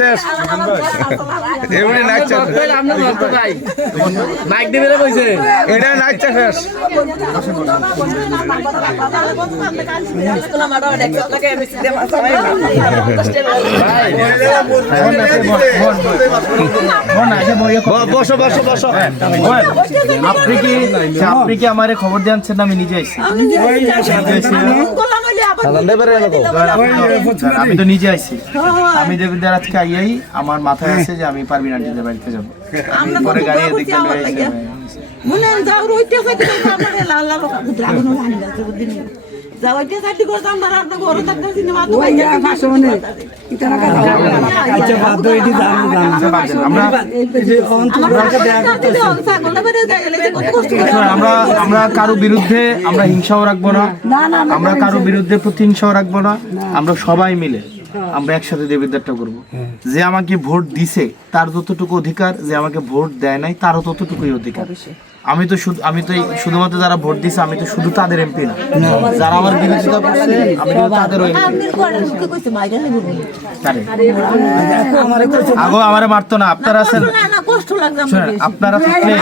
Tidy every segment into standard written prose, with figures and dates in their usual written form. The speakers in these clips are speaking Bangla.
শেষ এমনি নাচছে মাইক দিবে রে কইছে এটা নাচছে শেষ বসো বসো বসো আপনি কি আমারে খবর দিয়েছেন আমি নিজে আইছি আমি তো নিজে আইছি আমি দেবিদার আজকে আইয়াই আমার মাথায় আছে যে আমি পারবিন আন্টিদের বাড়িতে যাবো পরে গাড়ি এদিকে মনে যাও রইতে সাথে আমার লাল লাল ড্রাগন হানি যাচ্ছে বুঝিনি যাওয়াইতে সাথে করতাম না আপনার ঘর থাকতে সিনেমা তো ভাই ভাষা মনে ইতারা কথা আচ্ছা বাদ এটি জানি আমরা আমরা আমরা কারো বিরুদ্ধে আমরা হিংসাও রাখবো না আমরা কারো বিরুদ্ধে প্রতিহিংসাও রাখবো না আমরা সবাই মিলে আমরা একসাথে দেবিদ্বারটা করবো যে আমাকে ভোট দিছে তার যতটুকু অধিকার যে আমাকে ভোট দেয় নাই তারও ততটুকুই অধিকার আমি তো শুধুমাত্র যারা ভোট দিছে আমি তো শুধু তাদের এমপি না যারা আমার বিরোধিতা করছে আমি তো তাদেরও আগো আমারে মারতো না আপনারা আছেন আপনারা থাকলে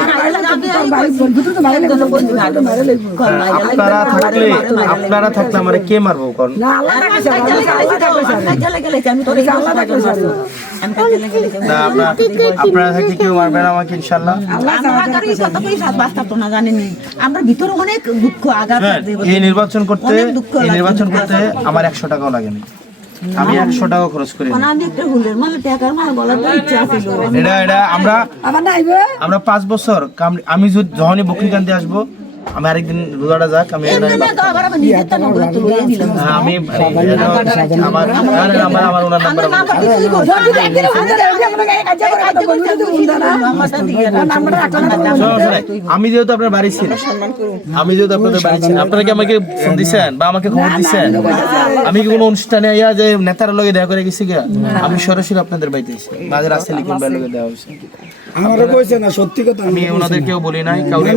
আপনারা থাকলে আমারে কে মারবো কোন আপনারা থাকলে কেউ মারবে না আমাকে ইনশাআল্লাহ আমরা ভিতরে অনেক দুঃখ আঘাত এই নির্বাচন করতে আমার 100 টাকাও লাগে না আমি 100 টাকা খরচ করি আমি একটা হুলের মালা টাকার মালা গলার ইচ্ছা ছিল এটা আমরা 5 বছর আমি যখনই বকরিকান্দি আসবো আমি আরেকদিন রোজাটা যাক আমি আমি যেহেতু আপনার বাড়ি ছিল আপনারা কি আমাকে ফোন দিচ্ছেন বা আমাকে খবর দিচ্ছেন আমি কি কোনো অনুষ্ঠানে আইয়া যে নেতার লগে দেখা করে গেছি গিয়া আমি সরাসরি আপনাদের বাড়িতে এসেছি বাজার আসতে লিখুন লগে দেওয়া হয়েছে আমারও কইছে না সত্যি কথা আমি ওনাদেরকেও বলি নাই কাউকে